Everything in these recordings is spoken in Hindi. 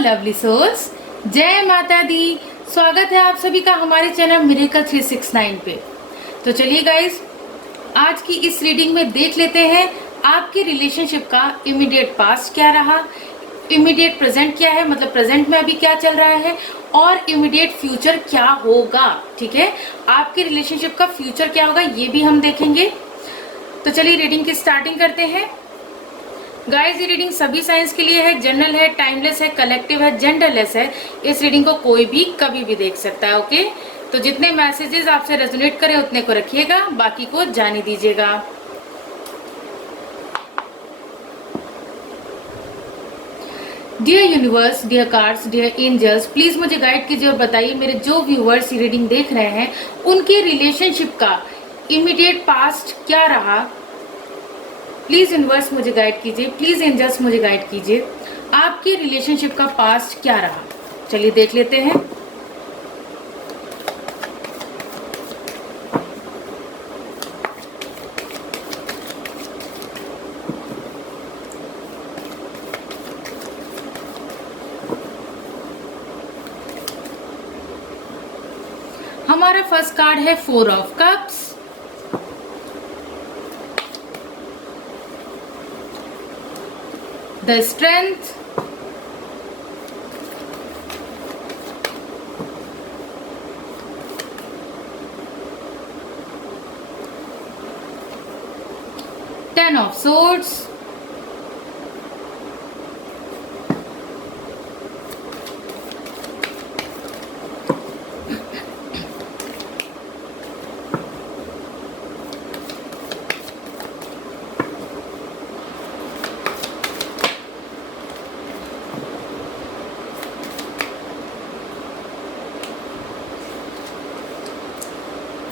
लवली सोल्स, जय माता दी। स्वागत है आप सभी का हमारे चैनल मिरेकल 369 पे। तो चलिए गाइस, आज की इस रीडिंग में देख लेते हैं आपके रिलेशनशिप का इमीडिएट पास्ट क्या रहा, इमीडिएट प्रेजेंट क्या है, मतलब प्रेजेंट में अभी क्या चल रहा है, और इमीडिएट फ्यूचर क्या होगा। ठीक है, आपके रिलेशनशिप का फ्यूचर क्या होगा ये भी हम देखेंगे। तो चलिए रीडिंग की स्टार्टिंग करते हैं। गाइस, ये रीडिंग सभी साइंस के लिए है, जनरल है, टाइमलेस है, कलेक्टिव है, जेंडरलेस है। इस रीडिंग को कोई भी कभी भी देख सकता है। ओके, तो जितने मैसेजेस आपसे रेजोनेट करें उतने को रखिएगा, बाकी को जाने दीजिएगा। Dear universe, dear cards, dear angels, please मुझे गाइड कीजिए और बताइए मेरे जो व्यूवर्स ये रीडिंग देख रहे हैं उनके रिलेशनशिप का इमीडिएट पास्ट क्या रहा। प्लीज यूनिवर्स मुझे गाइड कीजिए, प्लीज एंजल्स मुझे गाइड कीजिए, आपके रिलेशनशिप का पास्ट क्या रहा। चलिए देख लेते हैं। हमारा फर्स्ट कार्ड है 4 of cups, the strength, ten of swords,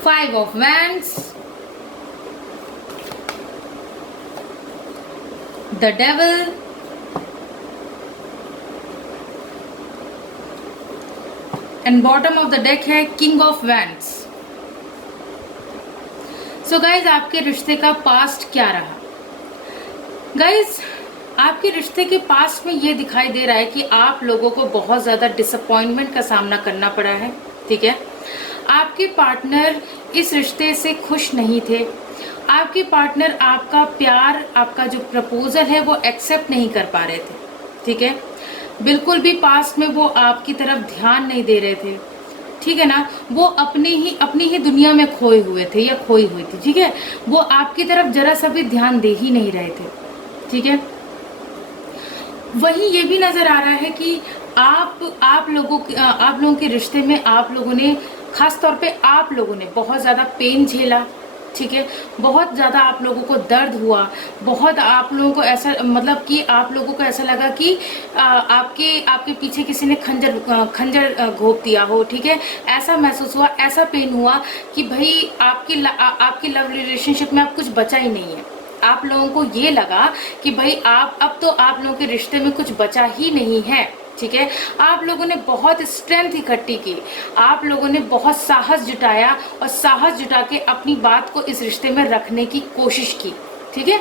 five of wands, the devil, and bottom of the deck है king of wands। So guys, आपके रिश्ते का पास्ट क्या रहा। गाइज, आपके रिश्ते के पास्ट में ये दिखाई दे रहा है कि आप लोगों को बहुत ज़्यादा डिसअपॉइंटमेंट का सामना करना पड़ा है। ठीक है, आपके पार्टनर इस रिश्ते से खुश नहीं थे। आपके पार्टनर आपका प्यार, आपका जो प्रपोजल है वो एक्सेप्ट नहीं कर पा रहे थे। ठीक है, बिल्कुल भी पास्ट में वो आपकी तरफ ध्यान नहीं दे रहे थे। ठीक है ना, वो अपनी ही दुनिया में खोए हुए थे या खोई हुई थी। ठीक है, वो आपकी तरफ जरा सा भी ध्यान दे ही नहीं रहे थे। ठीक है, वहीं ये भी नजर आ रहा है कि आप लोगों के रिश्ते में आप लोगों ने, खास तौर पे आप लोगों ने बहुत ज़्यादा पेन झेला। ठीक है, बहुत ज़्यादा आप लोगों को दर्द हुआ, बहुत आप लोगों को ऐसा, मतलब कि आप लोगों को ऐसा लगा कि आपके पीछे किसी ने खंजर घोंप दिया हो। ठीक है, ऐसा महसूस हुआ, ऐसा पेन हुआ कि भाई आपकी लव रिलेशनशिप में अब कुछ बचा ही नहीं है। आप लोगों को ये लगा कि भाई अब तो आप लोगों के रिश्ते में कुछ बचा ही नहीं है। ठीक है, आप लोगों ने बहुत स्ट्रेंथ इकट्ठी की, आप लोगों ने बहुत साहस जुटाया और साहस जुटा के अपनी बात को इस रिश्ते में रखने की कोशिश की। ठीक है,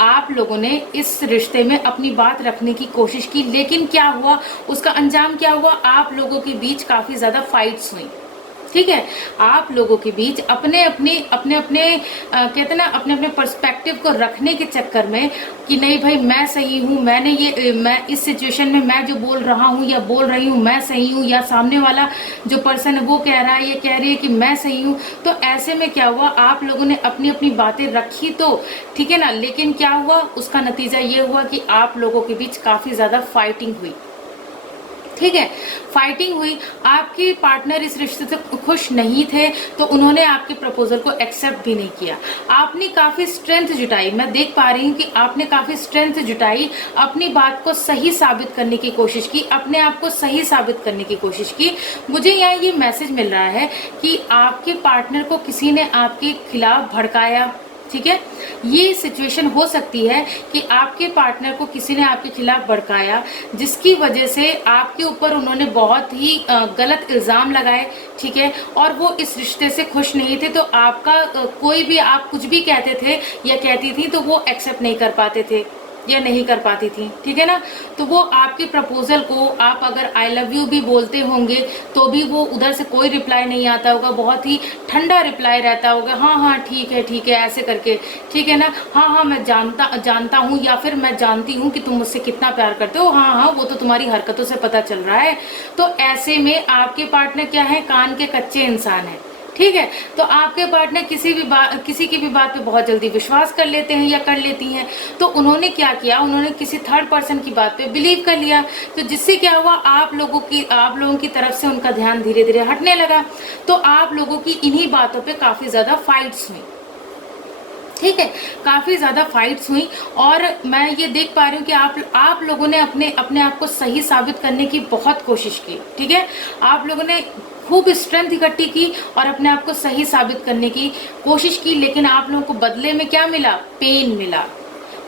आप लोगों ने इस रिश्ते में अपनी बात रखने की कोशिश की, लेकिन क्या हुआ, उसका अंजाम क्या हुआ, आप लोगों के बीच काफ़ी ज़्यादा फाइट्स हुई। ठीक है, आप लोगों के बीच अपने अपने कहते हैं ना, अपने अपने पर्सपेक्टिव को रखने के चक्कर में कि नहीं भाई मैं सही हूँ, मैं इस सिचुएशन में मैं जो बोल रहा हूँ या बोल रही हूँ मैं सही हूँ, या सामने वाला जो पर्सन है वो कह रहा है, ये कह रही है कि मैं सही हूँ। तो ऐसे में क्या हुआ, आप लोगों ने अपनी अपनी बातें रखी तो ठीक है ना, लेकिन क्या हुआ, उसका नतीजा ये हुआ कि आप लोगों के बीच काफ़ी ज़्यादा फाइटिंग हुई। ठीक है, फाइटिंग हुई, आपके पार्टनर इस रिश्ते से खुश नहीं थे तो उन्होंने आपके प्रपोजल को एक्सेप्ट भी नहीं किया। आपने काफ़ी स्ट्रेंथ जुटाई, मैं देख पा रही हूँ कि आपने काफ़ी स्ट्रेंथ जुटाई, अपनी बात को सही साबित करने की कोशिश की, अपने आप को सही साबित करने की कोशिश की। मुझे यहाँ ये मैसेज मिल रहा है कि आपके पार्टनर को किसी ने आपके खिलाफ भड़काया। ठीक है, ये सिचुएशन हो सकती है कि आपके पार्टनर को किसी ने आपके खिलाफ भड़काया, जिसकी वजह से आपके ऊपर उन्होंने बहुत ही गलत इल्ज़ाम लगाए। ठीक है, और वो इस रिश्ते से खुश नहीं थे, तो आपका कोई भी आप कुछ भी कहते थे या कहती थी तो वो एक्सेप्ट नहीं कर पाते थे। या नहीं कर पाती थी, ठीक है ना। तो वो आपके प्रपोजल को आप अगर आई लव यू भी बोलते होंगे तो भी वो उधर से कोई रिप्लाई नहीं आता होगा, बहुत ही ठंडा रिप्लाई रहता होगा, हाँ हाँ ठीक है ऐसे करके, ठीक है ना, हाँ हाँ मैं जानता हूँ, या फिर मैं जानती हूँ कि तुम मुझसे कितना प्यार करते हो, हाँ हाँ वो तो तुम्हारी हरकतों से पता चल रहा है। तो ऐसे में आपके पार्टनर क्या है, कान के कच्चे इंसान है, ठीक है। तो आपके पार्टनर किसी की भी बात पे बहुत जल्दी विश्वास कर लेते हैं या कर लेती हैं। तो उन्होंने क्या किया, उन्होंने किसी थर्ड पर्सन की बात पे बिलीव कर लिया, तो जिससे क्या हुआ, आप लोगों की तरफ से उनका ध्यान धीरे धीरे हटने लगा। तो आप लोगों की इन्हीं बातों पे काफी ज्यादा फाइट्स हुई, ठीक है, काफी ज्यादा फाइट्स हुई। और मैं ये देख पा रही हूँ कि आप लोगों ने अपने आप को सही साबित करने की बहुत कोशिश की, ठीक है। आप लोगों ने खूब स्ट्रेंथ इकट्ठी की और अपने आप को सही साबित करने की कोशिश की, लेकिन आप लोगों को बदले में क्या मिला, पेन मिला,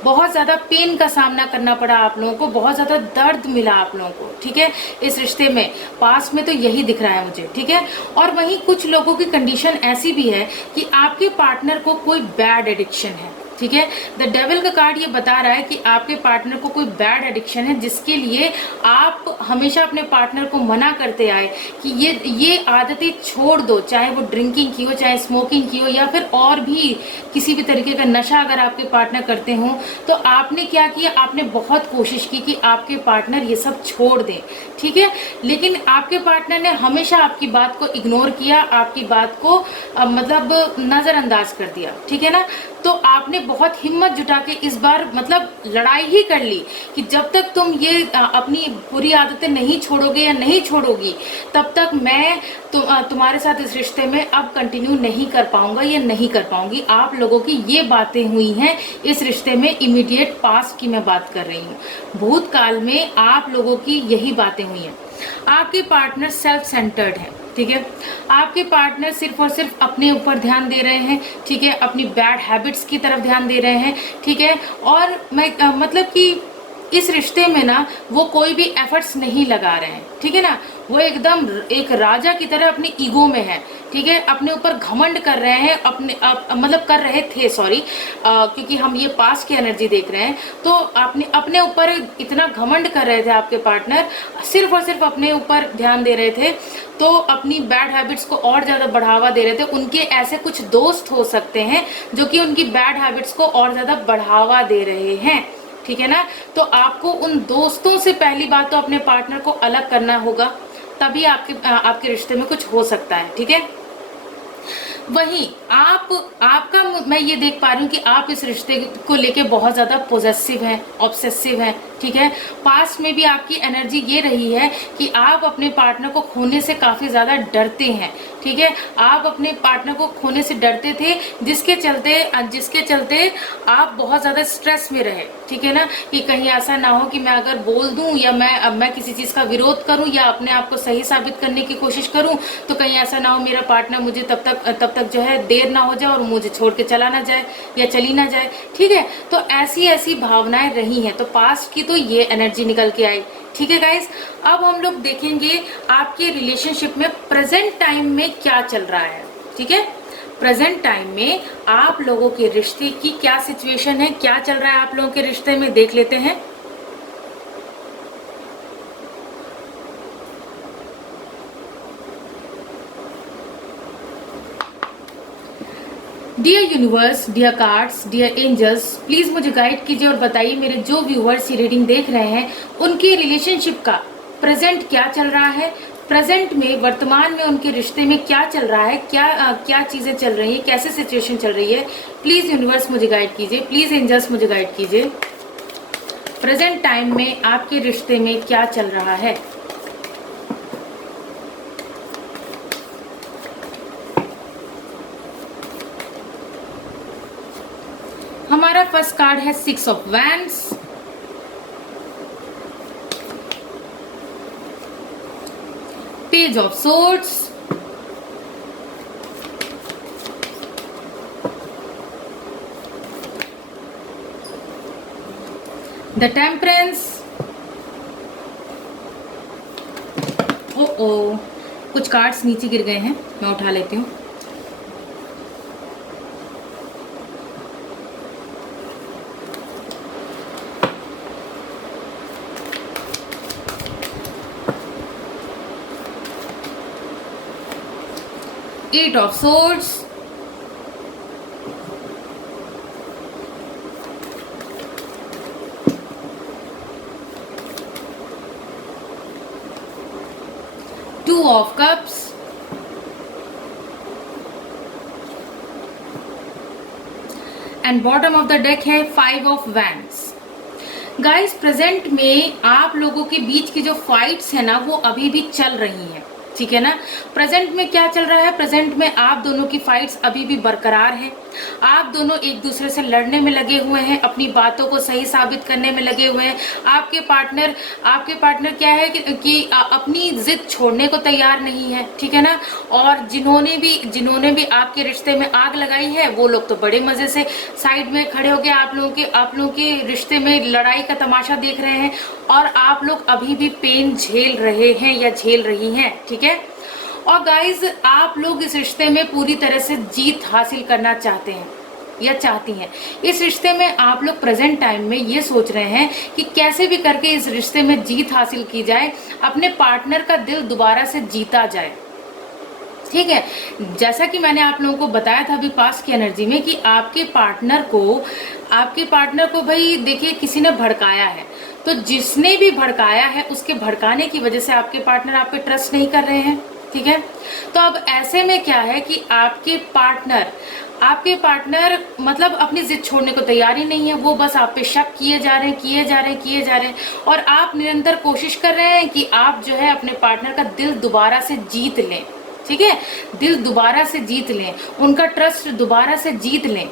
बहुत ज्यादा पेन का सामना करना पड़ा आप लोगों को, बहुत ज्यादा दर्द मिला आप लोगों को, ठीक है, इस रिश्ते में। पास्ट में तो यही दिख रहा है मुझे, ठीक है। और वहीं कुछ लोगों की कंडीशन ऐसी भी है कि आपके पार्टनर को कोई बैड एडिक्शन है, ठीक है। द डेविल का कार्ड ये बता रहा है कि आपके पार्टनर को कोई बैड एडिक्शन है, जिसके लिए आप हमेशा अपने पार्टनर को मना करते आए कि ये आदतें छोड़ दो, चाहे वो ड्रिंकिंग की हो, चाहे स्मोकिंग की हो, या फिर और भी किसी भी तरीके का नशा अगर आपके पार्टनर करते हो। तो आपने क्या किया, आपने बहुत कोशिश की कि आपके पार्टनर ये सब छोड़ दें, ठीक है, लेकिन आपके पार्टनर ने हमेशा आपकी बात को इग्नोर किया, आपकी बात को मतलब नजरअंदाज कर दिया, ठीक है ना। तो आपने बहुत हिम्मत जुटा के इस बार मतलब लड़ाई ही कर ली कि जब तक तुम ये अपनी बुरी आदतें नहीं छोड़ोगे या नहीं छोड़ोगी, तब तक मैं तुम्हारे साथ इस रिश्ते में अब कंटिन्यू नहीं कर पाऊंगा या नहीं कर पाऊंगी। आप लोगों की ये बातें हुई हैं इस रिश्ते में, इमीडिएट पास्ट की मैं बात कर रही हूँ, भूतकाल में आप लोगों की यही बातें हुई हैं। आपके पार्टनर सेल्फ सेंटर्ड है, ठीक है, आपके पार्टनर सिर्फ और सिर्फ अपने ऊपर ध्यान दे रहे हैं, ठीक है, अपनी बैड हैबिट्स की तरफ ध्यान दे रहे हैं, ठीक है। और मैं मतलब कि इस रिश्ते में ना वो कोई भी एफर्ट्स नहीं लगा रहे हैं, ठीक है ना, वो एकदम एक राजा की तरह अपनी ईगो में है, ठीक है, अपने ऊपर घमंड कर रहे हैं, मतलब कर रहे थे, सॉरी, क्योंकि हम ये पास्ट की एनर्जी देख रहे हैं। तो अपने ऊपर इतना घमंड कर रहे थे आपके पार्टनर, सिर्फ और सिर्फ अपने ऊपर ध्यान दे रहे थे, तो अपनी बैड हैबिट्स को और ज्यादा बढ़ावा दे रहे थे। उनके ऐसे कुछ दोस्त हो सकते हैं जो कि उनकी बैड हैबिट्स को और ज्यादा बढ़ावा दे रहे हैं, ठीक है ना। तो आपको उन दोस्तों से पहली बात तो अपने पार्टनर को अलग करना होगा, तभी आपके रिश्ते में कुछ हो सकता है, ठीक है। वहीं आपका मैं ये देख पा रही हूँ कि आप इस रिश्ते को लेके बहुत ज्यादा पोजेसिव हैं, ऑब्सेसिव हैं, ठीक है। पास्ट में भी आपकी एनर्जी ये रही है कि आप अपने पार्टनर को खोने से काफी ज्यादा डरते हैं, ठीक है, आप अपने पार्टनर को खोने से डरते थे, जिसके चलते आप बहुत ज्यादा स्ट्रेस में रहे, ठीक है ना, कि कहीं ऐसा ना हो कि मैं अगर बोल दूं या मैं किसी चीज का विरोध करूं या अपने आप को सही साबित करने की कोशिश करूं, तो कहीं ऐसा ना हो मेरा पार्टनर मुझे तब तक जो है देर ना हो जाए और मुझे छोड़ के चला ना जाए या चली ना जाए, ठीक है। तो ऐसी भावनाएं रही हैं, तो पास्ट की तो ये एनर्जी निकल के आई, ठीक है गाइस। अब हम लोग देखेंगे आपके रिलेशनशिप में प्रेजेंट टाइम में क्या चल रहा है, ठीक है। प्रेजेंट टाइम में आप लोगों के रिश्ते की क्या सिचुएशन है, क्या चल रहा है आप लोगों के रिश्ते में, देख लेते हैं। Dear universe, dear cards, dear angels, please मुझे गाइड कीजिए और बताइए मेरे जो व्यूअर्स ये रीडिंग देख रहे हैं उनके रिलेशनशिप का प्रेजेंट क्या चल रहा है, प्रेजेंट में वर्तमान में उनके रिश्ते में क्या चल रहा है, क्या चीजें चल रही है, कैसे सिचुएशन चल रही है। प्लीज यूनिवर्स मुझे गाइड कीजिए, प्लीज एंजल्स मुझे गाइड कीजिए, प्रेजेंट टाइम में आपके रिश्ते में क्या चल रहा है। हमारा फर्स्ट कार्ड है 6 of wands, page of swords, the temperance, ओ कुछ कार्ड्स नीचे गिर गए हैं, मैं उठा लेती हूँ। 8 of swords, two of cups, and bottom of the deck है 5 ऑफ वैंड्स। गाइस प्रेजेंट में आप लोगों के बीच की जो फाइट्स है ना वो अभी भी चल रही हैं, ठीक है ना। प्रेजेंट में क्या चल रहा है, प्रेजेंट में आप दोनों की फाइट्स अभी भी बरकरार है। आप दोनों एक दूसरे से लड़ने में लगे हुए हैं, अपनी बातों को सही साबित करने में लगे हुए हैं। आपके पार्टनर क्या है कि अपनी जिद छोड़ने को तैयार नहीं है, ठीक है ना। और जिन्होंने भी आपके रिश्ते में आग लगाई है वो लोग तो बड़े मजे से साइड में खड़े होकर आप लोगों के रिश्ते में लड़ाई का तमाशा देख रहे हैं, और आप लोग अभी भी पेन झेल रहे हैं या झेल रही हैं, ठीक है। और गाइज आप लोग इस रिश्ते में पूरी तरह से जीत हासिल करना चाहते हैं या चाहती हैं। इस रिश्ते में आप लोग प्रेजेंट टाइम में ये सोच रहे हैं कि कैसे भी करके इस रिश्ते में जीत हासिल की जाए, अपने पार्टनर का दिल दोबारा से जीता जाए, ठीक है। जैसा कि मैंने आप लोगों को बताया था अभी पास्ट की एनर्जी में कि आपके पार्टनर को भाई देखिए किसी ने भड़काया है, तो जिसने भी भड़काया है उसके भड़काने की वजह से आपके पार्टनर आप पे ट्रस्ट नहीं कर रहे हैं, ठीक है। तो अब ऐसे में क्या है कि आपके पार्टनर मतलब अपनी जिद छोड़ने को तैयार ही नहीं है, वो बस आप पे शक किए जा रहे हैं और आप निरंतर कोशिश कर रहे हैं कि आप जो है अपने पार्टनर का दिल दोबारा से जीत लें, ठीक है। दिल दोबारा से जीत लें, उनका ट्रस्ट दोबारा से जीत लें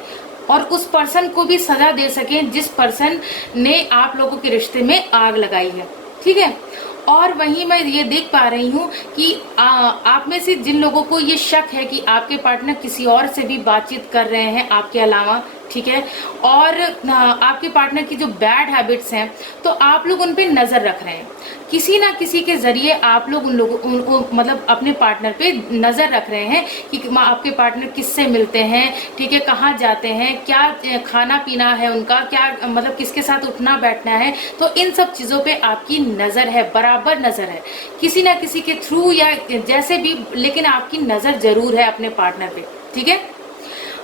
और उस पर्सन को भी सजा दे सकें जिस पर्सन ने आप लोगों के रिश्ते में आग लगाई है, ठीक है। और वहीं मैं ये देख पा रही हूँ कि आप में से जिन लोगों को ये शक है कि आपके पार्टनर किसी और से भी बातचीत कर रहे हैं आपके अलावा, ठीक है, और आपके पार्टनर की जो बैड हैबिट्स हैं तो आप लोग उन पे नज़र रख रहे हैं। किसी ना किसी के ज़रिए आप लोग उनको मतलब अपने पार्टनर पे नज़र रख रहे हैं कि आपके पार्टनर किससे मिलते हैं, ठीक है, कहाँ जाते हैं, क्या खाना पीना है उनका, क्या मतलब किसके साथ उठना बैठना है। तो इन सब चीज़ों पे आपकी नज़र है, बराबर नज़र है, किसी ना किसी के थ्रू या जैसे भी, लेकिन आपकी नज़र ज़रूर है अपने पार्टनर पे, ठीक है।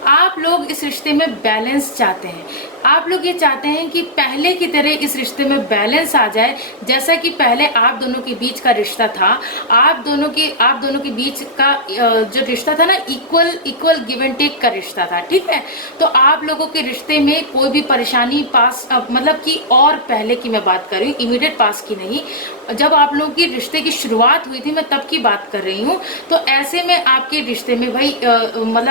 आप लोग इस रिश्ते में बैलेंस चाहते हैं। आप लोग ये चाहते हैं कि पहले की तरह इस रिश्ते में बैलेंस आ जाए, जैसा कि पहले आप दोनों के बीच का रिश्ता था। आप दोनों के बीच का जो रिश्ता था ना, इक्वल गिव एंड टेक का रिश्ता था, ठीक है। तो आप लोगों के रिश्ते में कोई भी परेशानी मतलब कि, और पहले की मैं बात कर रही हूँ, इमीडिएट पास की नहीं, जब आप लोगों की रिश्ते की शुरुआत हुई थी मैं तब की बात कर रही हूँ। तो ऐसे में आपके रिश्ते में भाई मतलब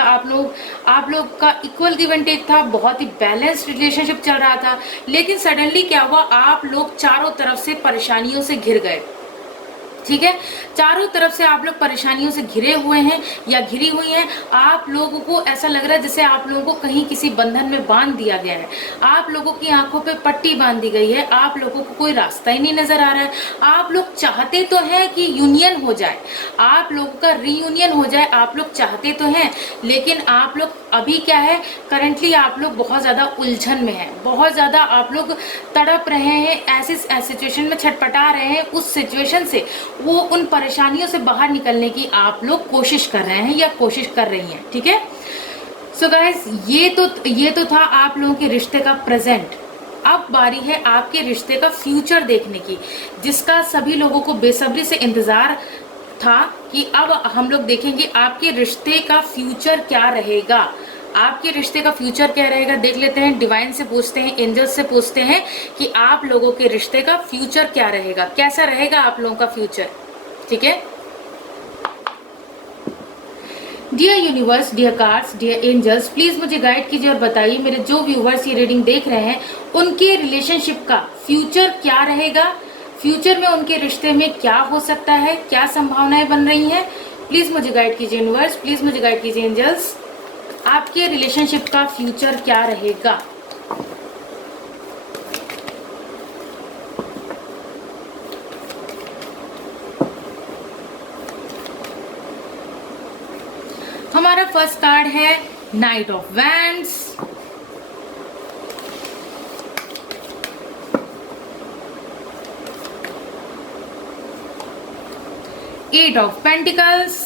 आप लोग का इक्वल गिव एंड टेक था, बहुत ही बैलेंस्ड रिलेशनशिप चल रहा था। लेकिन सडनली क्या हुआ, आप लोग चारों तरफ से परेशानियों से घिर गए, ठीक है। चारों तरफ से आप लोग परेशानियों से घिरे हुए हैं या घिरी हुई हैं। आप लोगों को ऐसा लग रहा है जैसे आप लोगों को कहीं किसी बंधन में बांध दिया गया है, आप लोगों की आंखों पे पट्टी बांध दी गई है, आप लोगों को कोई रास्ता ही नहीं नजर आ रहा है। आप लोग चाहते तो हैं कि यूनियन हो जाए, आप लोगों का रीयूनियन हो जाए, आप लोग चाहते तो हैं, लेकिन आप लोग अभी क्या है, करंटली आप लोग बहुत ज़्यादा उलझन में हैं, बहुत ज़्यादा आप लोग तड़प रहे हैं, ऐसी सिचुएशन में छटपटा रहे हैं। उस सिचुएशन से, वो उन परेशानियों से बाहर निकलने की आप लोग कोशिश कर रहे हैं या कोशिश कर रही हैं, ठीक है। सो गाइस, ये तो था आप लोगों के रिश्ते का प्रेजेंट। अब बारी है आपके रिश्ते का फ्यूचर देखने की, जिसका सभी लोगों को बेसब्री से इंतजार था कि अब हम लोग देखेंगे आपके रिश्ते का फ्यूचर क्या रहेगा। आपके रिश्ते का फ्यूचर क्या रहेगा देख लेते हैं। डिवाइन से पूछते हैं, एंजल्स से पूछते हैं कि आप लोगों के रिश्ते का फ्यूचर क्या रहेगा, कैसा रहेगा आप लोगों का फ्यूचर, ठीक है। Dear universe, dear cards, dear angels, please मुझे गाइड कीजिए और बताइए मेरे जो व्यूवर्स ये रीडिंग देख रहे हैं उनके रिलेशनशिप का फ्यूचर क्या रहेगा, फ्यूचर में उनके रिश्ते में क्या हो सकता है, क्या संभावनाएं बन रही हैं। प्लीज मुझे गाइड कीजिए यूनिवर्स, प्लीज मुझे गाइड कीजिए एंजल्स, आपके रिलेशनशिप का फ्यूचर क्या रहेगा। हमारा फर्स्ट कार्ड है knight of wands, eight of pentacles,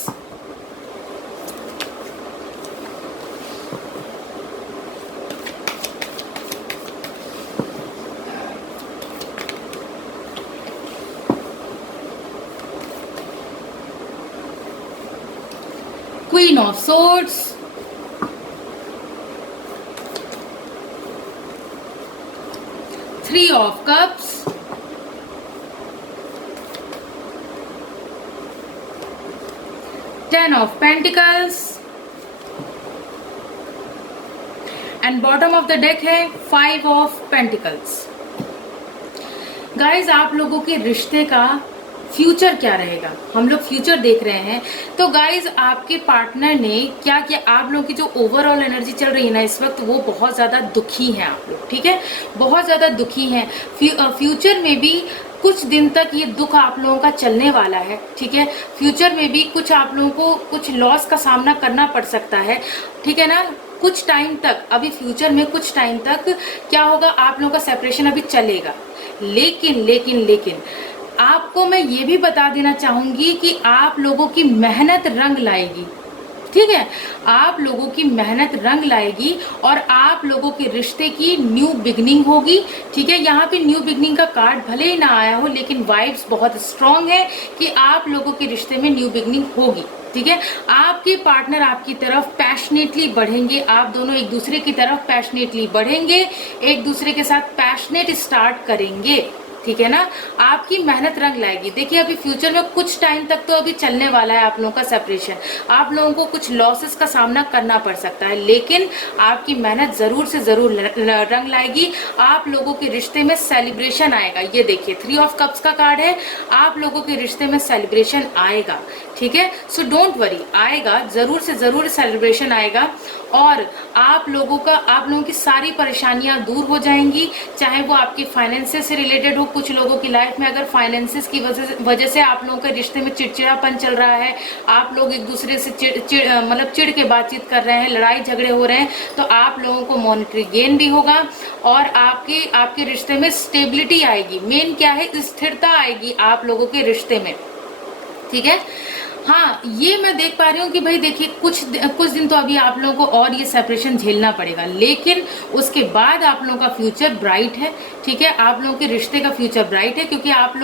Queen of Swords, Three of Cups, Ten of Pentacles, and bottom of the deck है फाइव ऑफ पेंटिकल्स। गाइज, आप लोगों के रिश्ते का फ्यूचर क्या रहेगा, हम लोग फ्यूचर देख रहे हैं। तो गाइज, आपके पार्टनर ने क्या किया, आप लोगों की जो ओवरऑल एनर्जी चल रही है ना इस वक्त, वो बहुत ज़्यादा दुखी हैं आप लोग, ठीक है, बहुत ज़्यादा दुखी हैं। फ्यूचर में भी कुछ दिन तक ये दुख आप लोगों का चलने वाला है, ठीक है। फ्यूचर में भी कुछ आप लोगों को कुछ लॉस का सामना करना पड़ सकता है, ठीक है ना। कुछ टाइम तक, अभी फ्यूचर में कुछ टाइम तक क्या होगा, आप लोगों का सेपरेशन अभी चलेगा। लेकिन आपको मैं ये भी बता देना चाहूंगी कि आप लोगों की मेहनत रंग लाएगी, ठीक है। आप लोगों की मेहनत रंग लाएगी और आप लोगों के रिश्ते की न्यू बिगनिंग होगी, ठीक है। यहाँ पे न्यू बिगनिंग का कार्ड भले ही ना आया हो, लेकिन वाइब्स बहुत स्ट्रांग है कि आप लोगों के रिश्ते में न्यू बिगनिंग होगी, ठीक है। आपके पार्टनर आपकी तरफ पैशनेटली बढ़ेंगे, आप दोनों एक दूसरे की तरफ पैशनेटली बढ़ेंगे, एक दूसरे के साथ पैशनेट स्टार्ट करेंगे, ठीक है ना। आपकी मेहनत रंग लाएगी। देखिए, अभी फ्यूचर में कुछ टाइम तक तो अभी चलने वाला है आप लोगों का सेपरेशन, आप लोगों को कुछ लॉसेस का सामना करना पड़ सकता है, लेकिन आपकी मेहनत जरूर से जरूर रंग लाएगी। आप लोगों के रिश्ते में सेलिब्रेशन आएगा। ये देखिए, थ्री ऑफ कप्स का कार्ड है, आप लोगों के रिश्ते में सेलिब्रेशन आएगा, ठीक है। सो डोंट वरी, आएगा, जरूर से जरूर सेलिब्रेशन आएगा और आप लोगों की सारी परेशानियां दूर हो जाएंगी, चाहे वो आपकी फाइनेंसेस से रिलेटेड हो। कुछ लोगों की लाइफ में अगर फाइनेंसेस की वजह से आप लोगों के रिश्ते में चिड़चिड़ापन चल रहा है, आप लोग एक दूसरे से चिड़ के बातचीत कर रहे हैं, लड़ाई झगड़े हो रहे हैं, तो आप लोगों को मॉनेटरी गेन भी होगा और आपके रिश्ते में स्टेबिलिटी आएगी। मेन क्या है, स्थिरता आएगी आप लोगों के रिश्ते में, ठीक है। हाँ, ये मैं देख पा रही हूँ कि भाई देखिए, कुछ दिन तो अभी आप लोगों को और ये सेपरेशन झेलना पड़ेगा, लेकिन उसके बाद आप लोगों का फ्यूचर ब्राइट है, ठीक है। आप लोगों के रिश्ते का फ्यूचर ब्राइट है, क्योंकि आप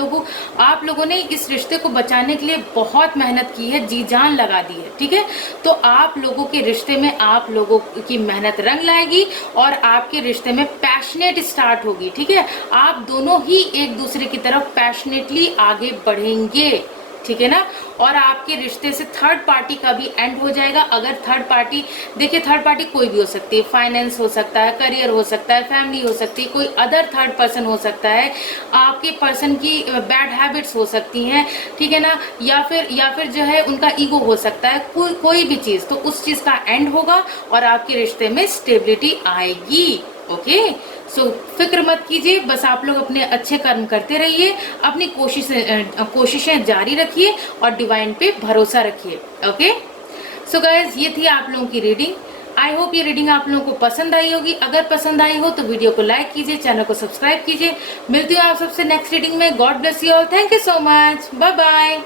लोगों ने इस रिश्ते को बचाने के लिए बहुत मेहनत की है, जी जान लगा दी है, ठीक है। तो आप लोगों के रिश्ते में आप लोगों की मेहनत रंग लाएगी और आपके रिश्ते में पैशनेट स्टार्ट होगी, ठीक है। आप दोनों ही एक दूसरे की तरफ पैशनेटली आगे बढ़ेंगे, ठीक है ना। और आपके रिश्ते से थर्ड पार्टी का भी एंड हो जाएगा। अगर थर्ड पार्टी, देखिए, थर्ड पार्टी कोई भी हो सकती है, फाइनेंस हो सकता है, करियर हो सकता है, फैमिली हो सकती है, कोई अदर थर्ड पर्सन हो सकता है, आपके पर्सन की बैड हैबिट्स हो सकती हैं, ठीक है ना, या फिर जो है उनका ईगो हो सकता है, कोई भी चीज, तो उस चीज का एंड होगा और आपके रिश्ते में स्टेबिलिटी आएगी, ओके। सो फिक्र मत कीजिए, बस आप लोग अपने अच्छे कर्म करते रहिए, अपनी कोशिशें जारी रखिए और डिवाइन पे भरोसा रखिए, ओके। सो गाइज, ये थी आप लोगों की रीडिंग। आई होप ये रीडिंग आप लोगों को पसंद आई होगी। अगर पसंद आई हो तो वीडियो को लाइक कीजिए, चैनल को सब्सक्राइब कीजिए। मिलती हूँ आप सबसे नेक्स्ट रीडिंग में। God bless you all, thank you so much, bye bye.